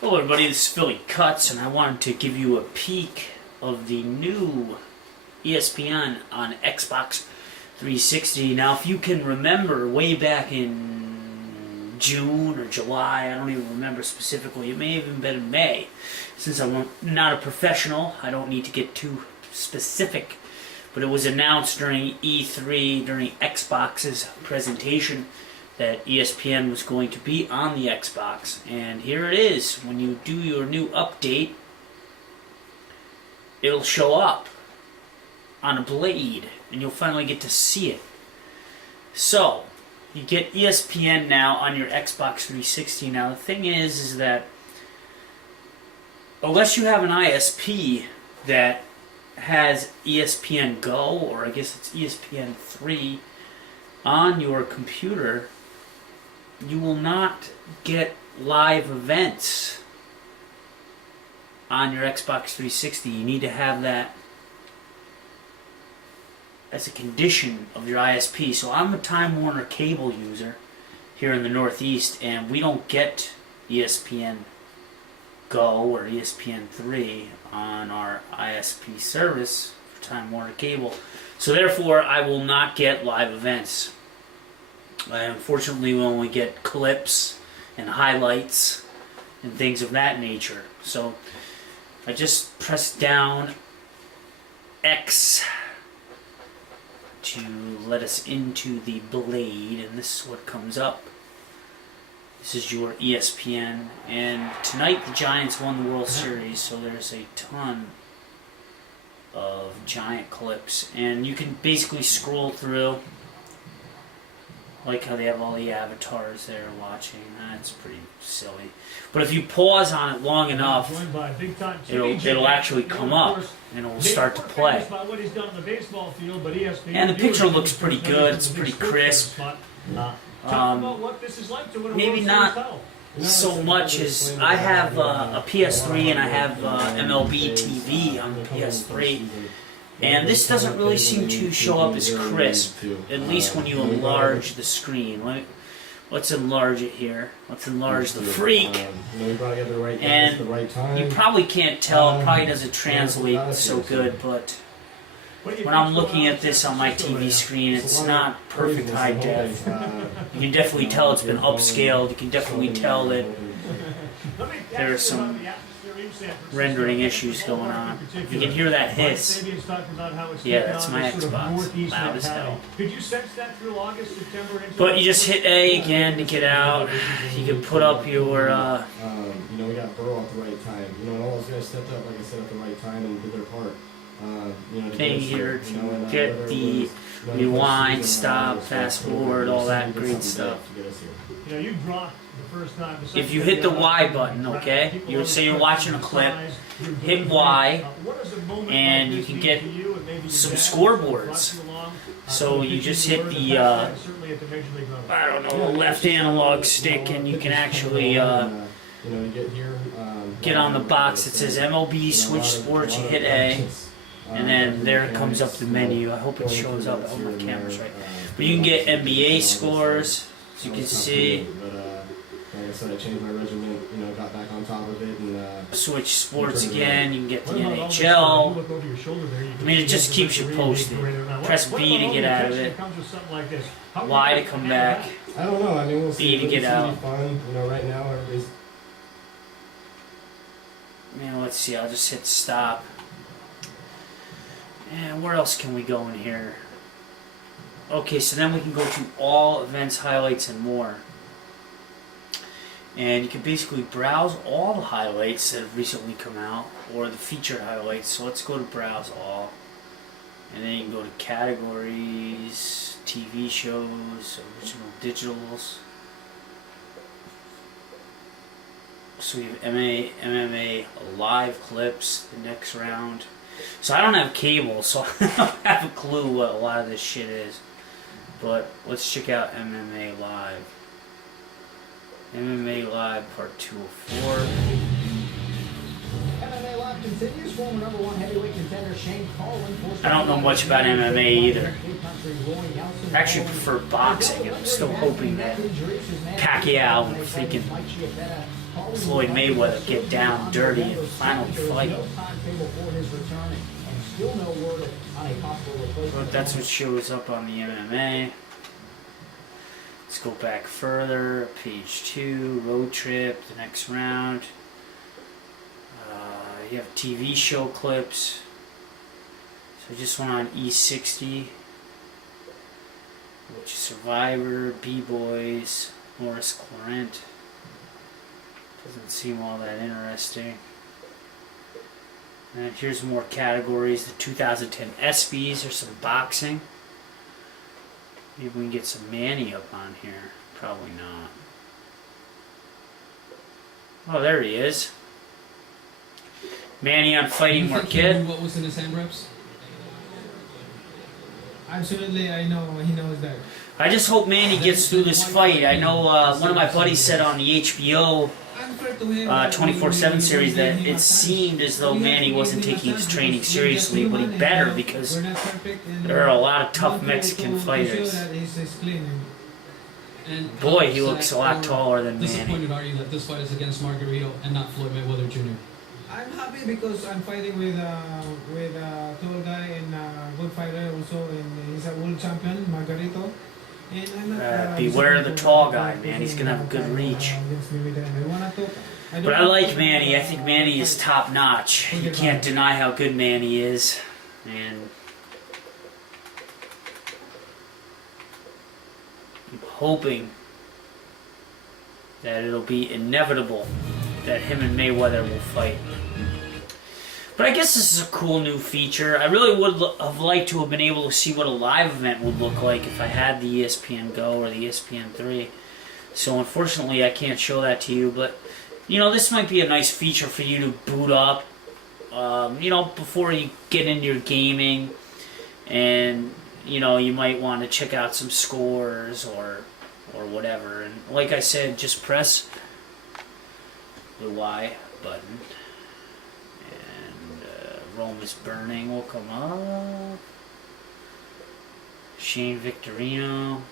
Hello everybody, this is Philly Kuts, and I wanted to give you a peek of the new Espn on Xbox 360. Now, if you can remember way back in June or July, I don't even remember specifically, it may have even been in May. Since I'm not a professional, I don't need to get too specific, but it was announced during E3, during Xbox's presentation, that ESPN was going to be on the Xbox. And here it is. When you do your new update, it'll show up on a blade, and you'll finally get to see it. So, you get ESPN now on your Xbox 360. Now, the thing is that unless you have an ISP that has ESPN Go, or I guess it's ESPN 3, on your computer, you will not get live events on your Xbox 360. You need to have that as a condition of your ISP. So I'm a Time Warner cable user here in the Northeast, and we don't get ESPN Go or ESPN 3 on our ISP service for Time Warner cable. So therefore, I will not get live events. Unfortunately, we only get clips and highlights and things of that nature. So I just press down X to let us into the blade, and this is what comes up. This is your ESPN, and tonight the Giants won the World Series, so there's a ton of Giant clips, and you can basically scroll through. I like how they have all the avatars there watching. That's pretty silly. But if you pause on it long enough, it'll actually come up and it will start to play. And the picture looks pretty good. It's pretty crisp. Maybe not so much as I have a PS3 and I have MLB TV on the PS3. And this doesn't really seem to show up as crisp, at least when you enlarge the screen. Let's enlarge it here. Let's enlarge the freak. And you probably can't tell, it probably doesn't translate so good, but when I'm looking at this on my TV screen, it's not perfect high def. You can definitely tell it's been upscaled. You can definitely tell that there are some rendering issues going on. You can hear that hiss. Yeah, that's my Xbox. Loud as hell. But you just hit A again to get out. You can put up your we got Burrow at the right time. All those guys stepped up, like I said, at the right time and did their part. thing here to get the rewind, stop, fast forward, all that great stuff. If you hit the Y button, okay, you say you're watching a clip, hit Y, and you can get some scoreboards. So you just hit the, I don't know, left analog stick, and you can actually get on the box that says MLB Switch Sports. You hit A, and then there it comes up the menu. I hope it shows up. I hope my camera's right. But you can get NBA scores, as you can see. Like I said, I changed my regimen, got back on top of it. And Switch Sports again, you can get the NHL. I mean, it just keeps you posted. Press B to get out of it. Y to come back. I don't know, I mean, we'll see. B to get out. Fun. Right now, everybody's... Let's see, I'll just hit stop. And where else can we go in here? Okay, so then we can go to all events, highlights, and more. And you can basically browse all the highlights that have recently come out, or the featured highlights. So let's go to browse all. And then you can go to categories, TV shows, original digitals. So we have MMA live clips, the next round. So I don't have cable, so I don't have a clue what a lot of this shit is. But let's check out MMA Live. MMA Live Part 204. MMA Live continues. Former #1 heavyweight contender Shane Carlin. I don't know much about MMA either. I actually prefer boxing, and I'm still hoping that Pacquiao and freaking Floyd Mayweather get down dirty and finally fight. But that's what shows up on the MMA. Let's go back further. Page 2, road trip, the next round. You have TV show clips. So just one on E60, which is Survivor, B-Boys, Morris Clarent. Doesn't seem all that interesting. And here's more categories. The 2010 ESPYs or some boxing. Maybe we can get some Manny up on here. Probably not. Oh, there he is. Manny on Fighting Marquette. What was in his hand reps? Absolutely, I know he knows that. I just hope Manny gets through this fight. I know one of my buddies said on the HBO 24/7 series that it seemed as though Manny wasn't taking his training seriously, but he better, because there are a lot of tough Mexican fighters. Boy, he looks a lot taller than Manny. Disappointed are you that this fight is against Margarito and not Floyd Mayweather Jr.? I'm happy because I'm fighting with a tall guy and a good fighter also, and he's a world champion, Margarito. And I'm not, beware the tall guy, man. He's gonna have a good reach. But I like Manny. I think Manny is top notch. You can't deny how good Manny is, and I'm hoping that it'll be inevitable that him and Mayweather will fight. But I guess this is a cool new feature. I really would have liked to have been able to see what a live event would look like if I had the ESPN Go or the ESPN 3. So unfortunately I can't show that to you, but you know, this might be a nice feature for you to boot up, you know, before you get into your gaming, and you know, you might want to check out some scores or whatever. And like I said, just press the Y button, and Rome is Burning will come up. Shane Victorino.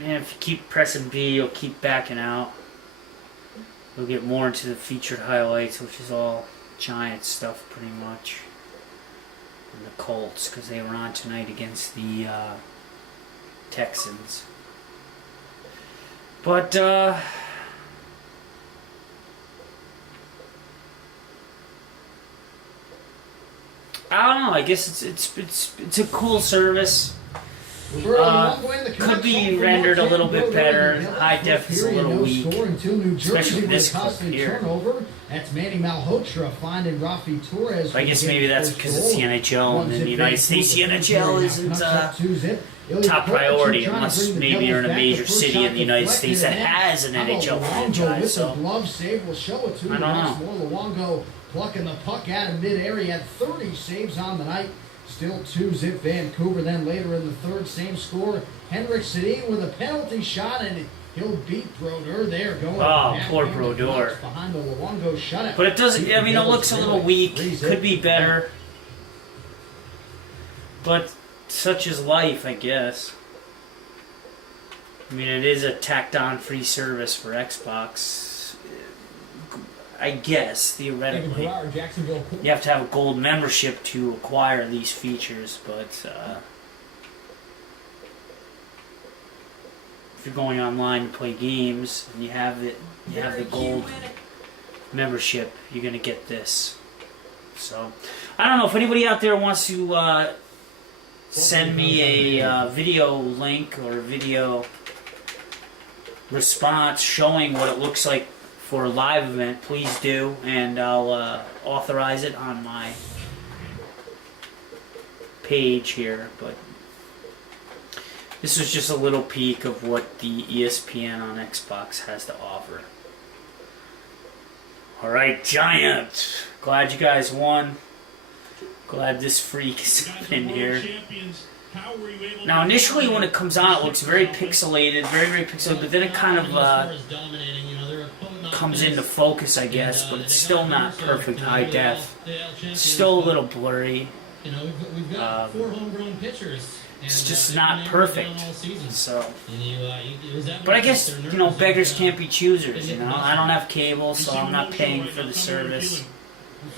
And if you keep pressing B, you'll keep backing out. You'll get more into the featured highlights, which is all Giants stuff pretty much. And the Colts, because they were on tonight against the Texans. But I don't know. I guess it's a cool service. Could be rendered a little bit better. High def is a little weak, especially this clip here. That's Manny Malhotra finding Rafi Torres. I guess maybe that's because it's the NHL, and in the United States, the NHL isn't top priority unless maybe you're in a major city in the United States that has an NHL franchise. So I don't know. Plucking the puck out of mid-air. He had 30 saves on the night. Still 2-zip Vancouver. Then later in the third, same score. Henrik Sedin with a penalty shot, and he'll beat Brodeur there. Going poor Brodeur. Behind the Luongo shutout. But it doesn't. I mean, it looks a little weak. Could be better. But such is life, I guess. I mean, it is a tacked-on free service for Xbox. I guess, theoretically. You have to have a gold membership to acquire these features, but if you're going online to play games and you have the gold membership, you're going to get this. So, I don't know if anybody out there wants to send me a video link or a video response showing what it looks like for a live event, please do, and I'll authorize it on my page here. But this was just a little peek of what the ESPN on Xbox has to offer. Alright, Giant! Glad you guys won. Glad this freak is in here. Now, initially when it comes on, it looks very pixelated, very pixelated, but then it kind of comes into focus, I guess, but it's still not perfect high def. It's still a little blurry. You know, we've got 4 homegrown pitchers. It's And, just they've not been able to perfect. get on all season. So, And it was evident but I that guess they're you know, nervous beggars and, can't be choosers. they You get know, the I don't have cable, so I'm not paying for the service. I'm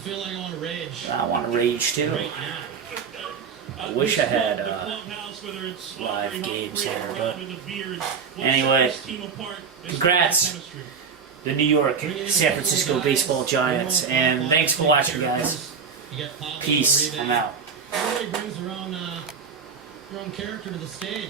feeling like I want to rage. I want to rage too. Right now. I wish I had live games here, but anyway, congrats, the New York, San Francisco baseball Giants, and thanks for watching, guys. Peace. I'm out. Everybody brings their own character to the stage.